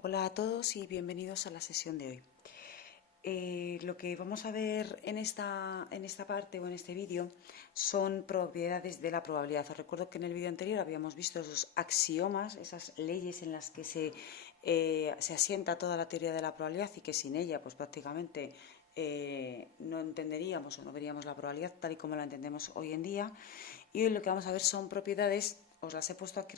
Hola a todos y bienvenidos a la sesión de hoy. Lo que vamos a ver en esta parte o en este vídeo son propiedades de la probabilidad. Os recuerdo que en el vídeo anterior habíamos visto esos axiomas, esas leyes en las que se asienta toda la teoría de la probabilidad y que sin ella pues prácticamente no entenderíamos o no veríamos la probabilidad tal y como la entendemos hoy en día. Y hoy lo que vamos a ver son propiedades. Os las he puesto aquí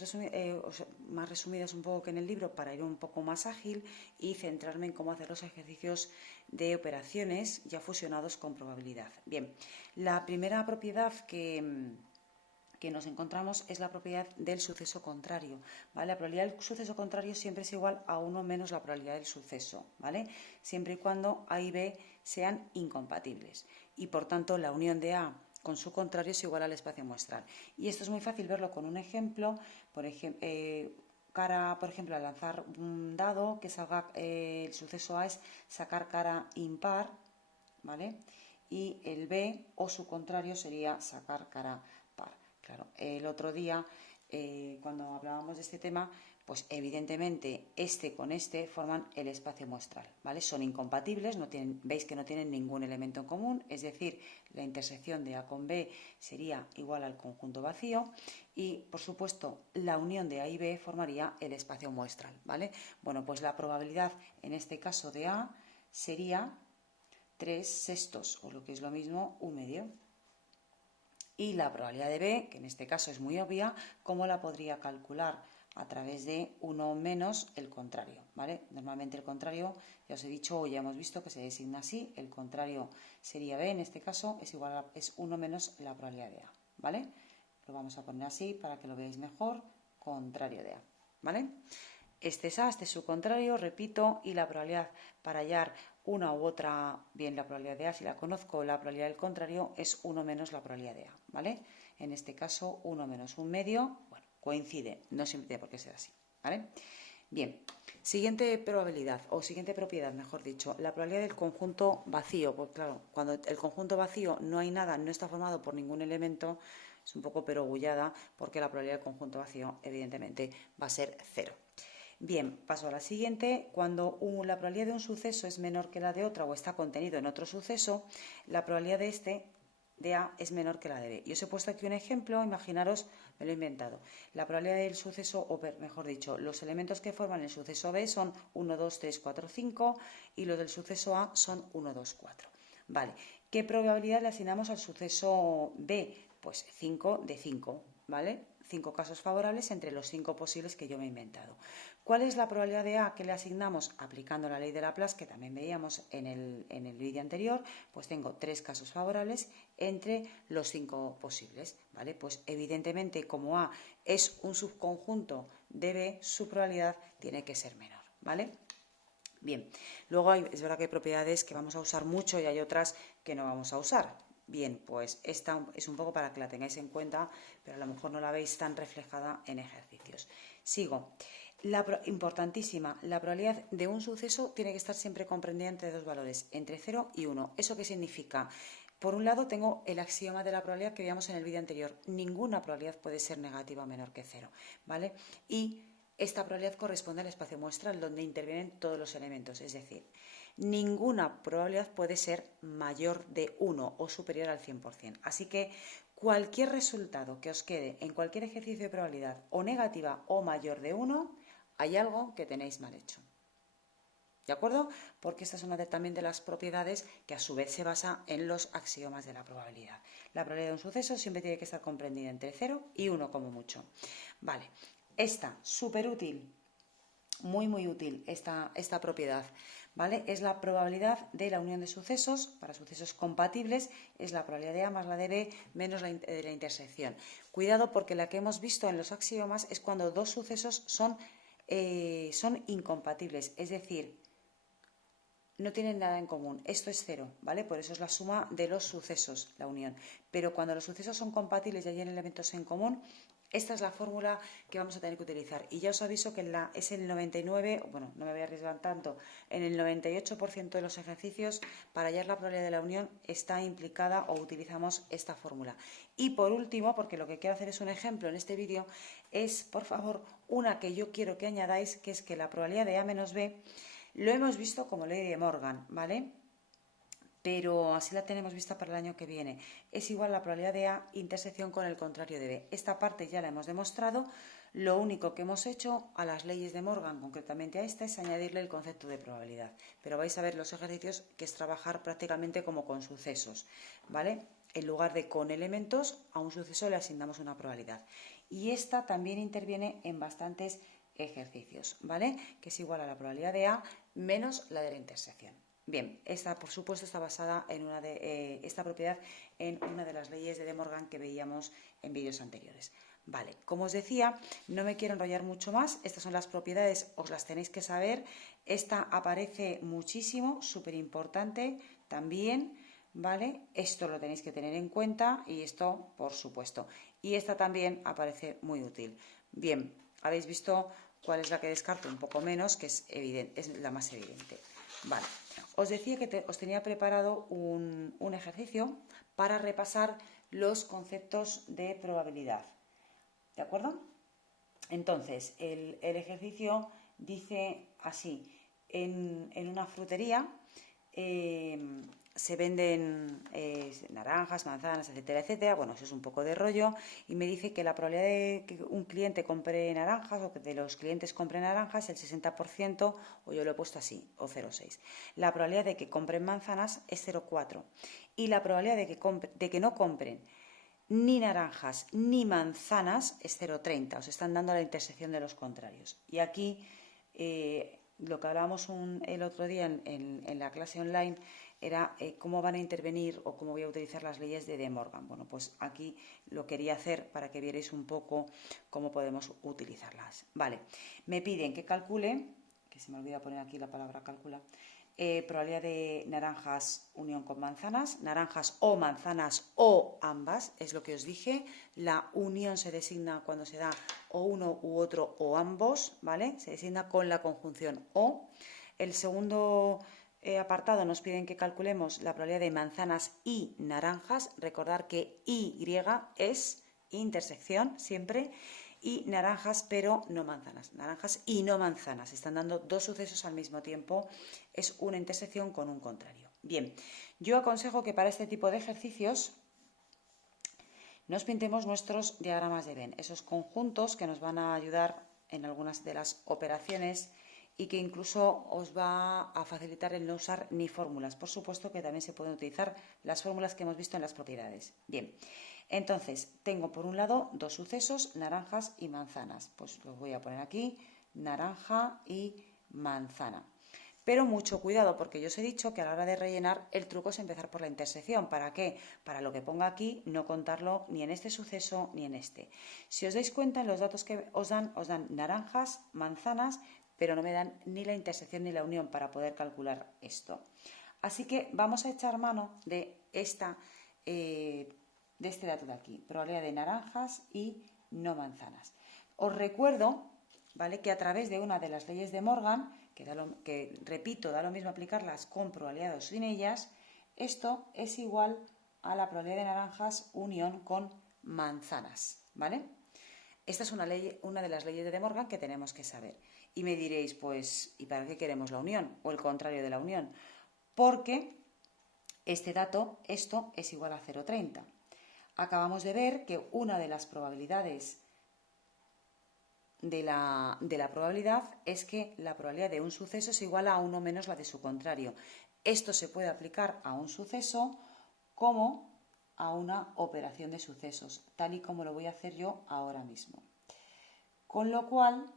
más resumidas un poco que en el libro para ir un poco más ágil y centrarme en cómo hacer los ejercicios de operaciones ya fusionados con probabilidad. Bien, la primera propiedad que nos encontramos es la propiedad del suceso contrario, ¿vale? La probabilidad del suceso contrario siempre es igual a 1 menos la probabilidad del suceso, ¿vale? Siempre y cuando A y B sean incompatibles. Y por tanto la unión de A con su contrario es igual al espacio muestral. Y esto es muy fácil verlo con un ejemplo. Por ejemplo, por ejemplo, al lanzar un dado que salga, el suceso A es sacar cara impar, ¿vale? Y el B o su contrario sería sacar cara par. Claro, el otro día, cuando hablábamos de este tema, pues evidentemente este con este forman el espacio muestral, ¿vale? Son incompatibles, veis que no tienen ningún elemento en común, es decir, la intersección de A con B sería igual al conjunto vacío y, por supuesto, la unión de A y B formaría el espacio muestral, ¿vale? Bueno, pues la probabilidad en este caso de A sería 3/6, o lo que es lo mismo, 1/2. Y la probabilidad de B, que en este caso es muy obvia, ¿cómo la podría calcular? A través de 1 menos el contrario, ¿vale? Normalmente el contrario, ya os he dicho o ya hemos visto que se designa así, el contrario sería B, en este caso es 1 menos la probabilidad de A, ¿vale? Lo vamos a poner así para que lo veáis mejor, contrario de A, ¿vale? Este es A, este es su contrario, repito, y la probabilidad para hallar una u otra, bien la probabilidad de A si la conozco, la probabilidad del contrario es 1 menos la probabilidad de A, ¿vale? En este caso 1 menos 1/2, bueno, coincide, no siempre tiene por qué ser así, ¿vale? Bien, siguiente probabilidad, o siguiente propiedad, mejor dicho, la probabilidad del conjunto vacío. Pues claro, cuando el conjunto vacío no hay nada, no está formado por ningún elemento, es un poco perogullada, porque la probabilidad del conjunto vacío evidentemente va a ser 0. Bien, paso a la siguiente. Cuando la probabilidad de un suceso es menor que la de otra o está contenido en otro suceso, la probabilidad de A es menor que la de B. Y os he puesto aquí un ejemplo, imaginaros, me lo he inventado. La probabilidad del suceso, o mejor dicho, los elementos que forman el suceso B son 1, 2, 3, 4, 5 y los del suceso A son 1, 2, 4. Vale, ¿qué probabilidad le asignamos al suceso B? Pues 5 de 5, ¿vale? 5 casos favorables entre los 5 posibles que yo me he inventado. ¿Cuál es la probabilidad de A que le asignamos? Aplicando la ley de Laplace, que también veíamos en el vídeo anterior, pues tengo 3 casos favorables entre los 5 posibles, ¿vale? Pues evidentemente como A es un subconjunto de B, su probabilidad tiene que ser menor, ¿vale? Bien, luego es verdad que hay propiedades que vamos a usar mucho y hay otras que no vamos a usar. Bien, pues esta es un poco para que la tengáis en cuenta, pero a lo mejor no la veis tan reflejada en ejercicios. Sigo. Importantísima, la probabilidad de un suceso tiene que estar siempre comprendida entre dos valores, entre 0 y 1. ¿Eso qué significa? Por un lado tengo el axioma de la probabilidad que veíamos en el vídeo anterior. Ninguna probabilidad puede ser negativa o menor que 0, ¿vale? Y esta probabilidad corresponde al espacio muestral donde intervienen todos los elementos, es decir, ninguna probabilidad puede ser mayor de 1 o superior al 100%. Así que cualquier resultado que os quede en cualquier ejercicio de probabilidad o negativa o mayor de 1, hay algo que tenéis mal hecho. ¿De acuerdo? Porque esta es una también de las propiedades que a su vez se basa en los axiomas de la probabilidad. La probabilidad de un suceso siempre tiene que estar comprendida entre 0 y 1 como mucho. Vale, esta, súper útil, muy útil esta propiedad, ¿vale? Es la probabilidad de la unión de sucesos, para sucesos compatibles, es la probabilidad de A más la de B menos la intersección. Cuidado porque la que hemos visto en los axiomas es cuando dos sucesos son incompatibles, es decir, no tienen nada en común. Esto es 0, ¿vale? Por eso es la suma de los sucesos, la unión. Pero cuando los sucesos son compatibles y hay elementos en común, esta es la fórmula que vamos a tener que utilizar. Y ya os aviso que es el 99, bueno, no me voy a arriesgar tanto, en el 98% de los ejercicios, para hallar la probabilidad de la unión, está implicada o utilizamos esta fórmula. Y por último, porque lo que quiero hacer es un ejemplo en este vídeo, es, por favor, una que yo quiero que añadáis, que es que la probabilidad de A menos B lo hemos visto como ley de Morgan, ¿vale? Pero así la tenemos vista para el año que viene. Es igual a la probabilidad de A intersección con el contrario de B. Esta parte ya la hemos demostrado. Lo único que hemos hecho a las leyes de Morgan, concretamente a esta, es añadirle el concepto de probabilidad. Pero vais a ver los ejercicios que es trabajar prácticamente como con sucesos, ¿vale? En lugar de con elementos, a un suceso le asignamos una probabilidad. Y esta también interviene en bastantes ejercicios, ¿vale? Que es igual a la probabilidad de A menos la de la intersección. Bien, esta por supuesto está basada en esta propiedad en una de las leyes de De Morgan que veíamos en vídeos anteriores. Vale, como os decía, no me quiero enrollar mucho más. Estas son las propiedades, os las tenéis que saber. Esta aparece muchísimo, súper importante también, ¿vale? Esto lo tenéis que tener en cuenta y esto, por supuesto. Y esta también aparece muy útil. Bien, habéis visto cuál es la que descarto un poco menos, que es evidente, es la más evidente. Vale, os decía que os tenía preparado un ejercicio para repasar los conceptos de probabilidad. ¿De acuerdo? Entonces, el ejercicio dice así: en una frutería se venden naranjas, manzanas, etcétera, etcétera. Bueno, eso es un poco de rollo. Y me dice que la probabilidad de que un cliente compre naranjas o que de los clientes compren naranjas es el 60%, o yo lo he puesto así, o 0,6. La probabilidad de que compren manzanas es 0,4. Y la probabilidad de que no compren ni naranjas ni manzanas es 0,30. Os están dando la intersección de los contrarios. Y aquí lo que hablábamos el otro día en la clase online era cómo van a intervenir o cómo voy a utilizar las leyes de De Morgan. Bueno, pues aquí lo quería hacer para que vierais un poco cómo podemos utilizarlas. Vale, me piden que calcule, que se me olvida poner aquí la palabra calcula, probabilidad de naranjas unión con manzanas, naranjas o manzanas o ambas, es lo que os dije. La unión se designa cuando se da o uno u otro o ambos, ¿vale? Se designa con la conjunción o. El segundo apartado nos piden que calculemos la probabilidad de manzanas y naranjas. Recordar que Y es intersección siempre. Y naranjas pero no manzanas, naranjas y no manzanas, están dando dos sucesos al mismo tiempo, es una intersección con un contrario. Bien, yo aconsejo que para este tipo de ejercicios nos pintemos nuestros diagramas de Venn, esos conjuntos que nos van a ayudar en algunas de las operaciones y que incluso os va a facilitar el no usar ni fórmulas. Por supuesto que también se pueden utilizar las fórmulas que hemos visto en las propiedades. Bien, entonces tengo por un lado dos sucesos, naranjas y manzanas. Pues los voy a poner aquí, naranja y manzana. Pero mucho cuidado, porque yo os he dicho que a la hora de rellenar el truco es empezar por la intersección. ¿Para qué? Para lo que ponga aquí no contarlo ni en este suceso ni en este. Si os dais cuenta, en los datos que os dan naranjas, manzanas, pero no me dan ni la intersección ni la unión para poder calcular esto. Así que vamos a echar mano de este dato de aquí, probabilidad de naranjas y no manzanas. Os recuerdo, ¿vale?, que a través de una de las leyes de Morgan, repito, da lo mismo aplicarlas con probabilidad o sin ellas, esto es igual a la probabilidad de naranjas unión con manzanas, ¿vale? Esta es una de las leyes de De Morgan que tenemos que saber. Y me diréis, pues, ¿y para qué queremos la unión? O el contrario de la unión. Porque este dato, esto es igual a 0,30. Acabamos de ver que una de las probabilidades de la probabilidad es que la probabilidad de un suceso es igual a 1 menos la de su contrario. Esto se puede aplicar a un suceso como a una operación de sucesos, tal y como lo voy a hacer yo ahora mismo. Con lo cual,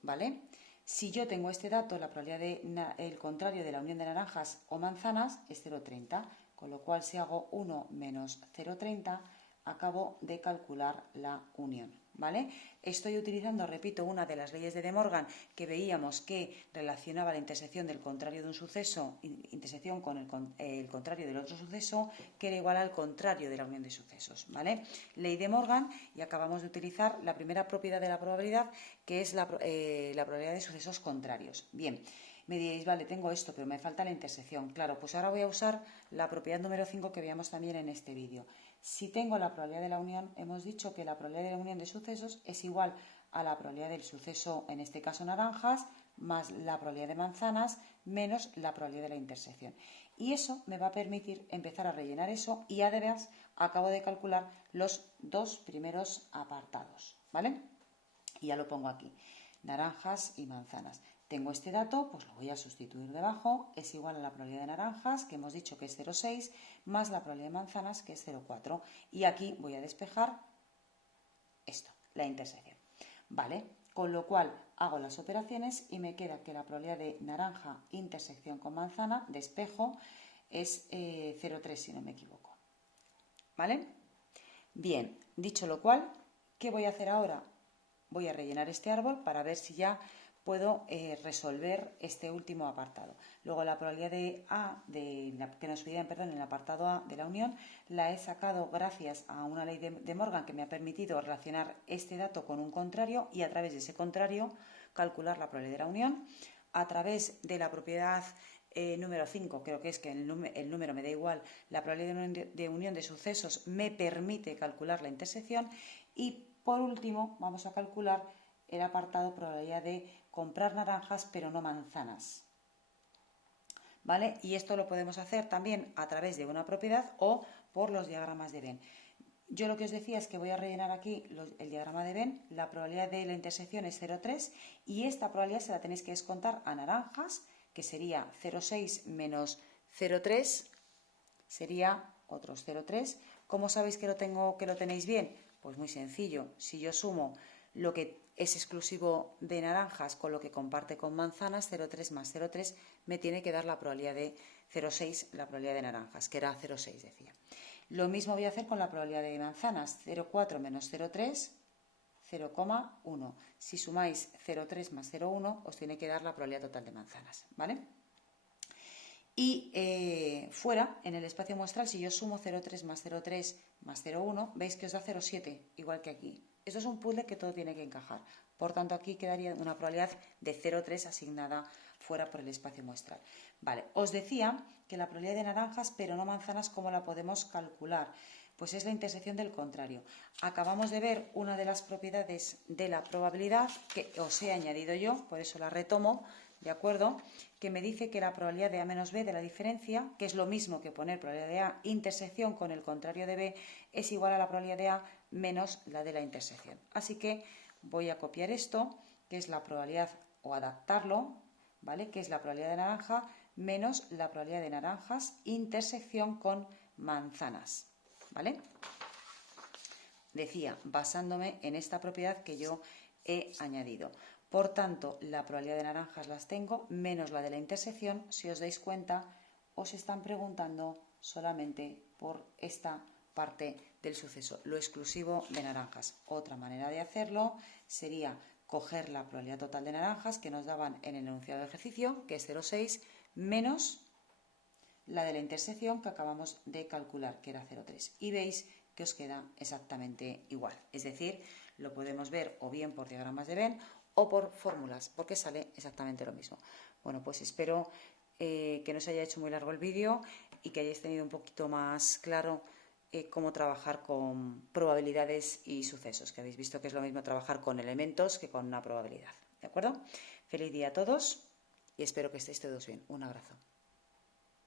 ¿vale? Si yo tengo este dato, la probabilidad del contrario de la unión de naranjas o manzanas es 0,30, con lo cual si hago 1 menos 0,30, acabo de calcular la unión, ¿vale? Estoy utilizando, repito, una de las leyes de De Morgan que veíamos que relacionaba la intersección del contrario de un suceso, intersección con el contrario del otro suceso, que era igual al contrario de la unión de sucesos, ¿vale? Ley de Morgan, y acabamos de utilizar la primera propiedad de la probabilidad, que es la probabilidad de sucesos contrarios. Bien, me diréis, vale, tengo esto, pero me falta la intersección. Claro, pues ahora voy a usar la propiedad número 5 que veíamos también en este vídeo. Si tengo la probabilidad de la unión, hemos dicho que la probabilidad de la unión de sucesos es igual a la probabilidad del suceso, en este caso naranjas, más la probabilidad de manzanas, menos la probabilidad de la intersección. Y eso me va a permitir empezar a rellenar eso y además acabo de calcular los dos primeros apartados, ¿vale? Y ya lo pongo aquí, naranjas y manzanas. Tengo este dato, pues lo voy a sustituir debajo, es igual a la probabilidad de naranjas, que hemos dicho que es 0,6, más la probabilidad de manzanas, que es 0,4. Y aquí voy a despejar esto, la intersección. ¿Vale? Con lo cual hago las operaciones y me queda que la probabilidad de naranja intersección con manzana, despejo, es 0,3 si no me equivoco. ¿Vale? Bien, dicho lo cual, ¿qué voy a hacer ahora? Voy a rellenar este árbol para ver si ya puedo resolver este último apartado. Luego la probabilidad que nos pidieron, en el apartado A de la unión, la he sacado gracias a una ley de Morgan que me ha permitido relacionar este dato con un contrario y a través de ese contrario calcular la probabilidad de la unión. A través de la propiedad número 5, creo que es que el número me da igual, la probabilidad de unión de sucesos me permite calcular la intersección. Y por último vamos a calcular el apartado probabilidad de comprar naranjas pero no manzanas. ¿Vale? Y esto lo podemos hacer también a través de una propiedad o por los diagramas de Venn. Yo lo que os decía es que voy a rellenar aquí el diagrama de Venn, la probabilidad de la intersección es 0,3 y esta probabilidad se la tenéis que descontar a naranjas, que sería 0,6 menos 0,3, sería otros 0,3. ¿Cómo sabéis que lo tenéis bien? Pues muy sencillo, si yo sumo lo que es exclusivo de naranjas con lo que comparte con manzanas, 0,3 más 0,3 me tiene que dar la probabilidad de 0,6, la probabilidad de naranjas, que era 0,6 decía. Lo mismo voy a hacer con la probabilidad de manzanas, 0,4 menos 0,3, 0,1. Si sumáis 0,3 más 0,1 os tiene que dar la probabilidad total de manzanas, ¿vale? Y fuera, en el espacio muestral, si yo sumo 0,3 más 0,3 más 0,1, veis que os da 0,7, igual que aquí. Esto es un puzzle que todo tiene que encajar. Por tanto, aquí quedaría una probabilidad de 0,3 asignada fuera por el espacio muestral. Vale, os decía que la probabilidad de naranjas, pero no manzanas, ¿cómo la podemos calcular? Pues es la intersección del contrario. Acabamos de ver una de las propiedades de la probabilidad que os he añadido yo, por eso la retomo, ¿de acuerdo? Que me dice que la probabilidad de A menos B de la diferencia, que es lo mismo que poner probabilidad de A intersección con el contrario de B, es igual a la probabilidad de A menos la de la intersección. Así que voy a copiar esto, que es la probabilidad, o adaptarlo, ¿vale? Que es la probabilidad de naranja menos la probabilidad de naranjas intersección con manzanas, ¿vale? Decía, basándome en esta propiedad que yo he añadido. Por tanto, la probabilidad de naranjas las tengo, menos la de la intersección. Si os dais cuenta, os están preguntando solamente por esta parte del suceso, lo exclusivo de naranjas. Otra manera de hacerlo sería coger la probabilidad total de naranjas que nos daban en el enunciado de ejercicio, que es 0,6, menos la de la intersección que acabamos de calcular, que era 0,3. Y veis que os queda exactamente igual. Es decir, lo podemos ver o bien por diagramas de Venn o por fórmulas, porque sale exactamente lo mismo. Bueno, pues espero que no se haya hecho muy largo el vídeo y que hayáis tenido un poquito más claro cómo trabajar con probabilidades y sucesos, que habéis visto que es lo mismo trabajar con elementos que con una probabilidad. ¿De acuerdo? Feliz día a todos y espero que estéis todos bien. Un abrazo.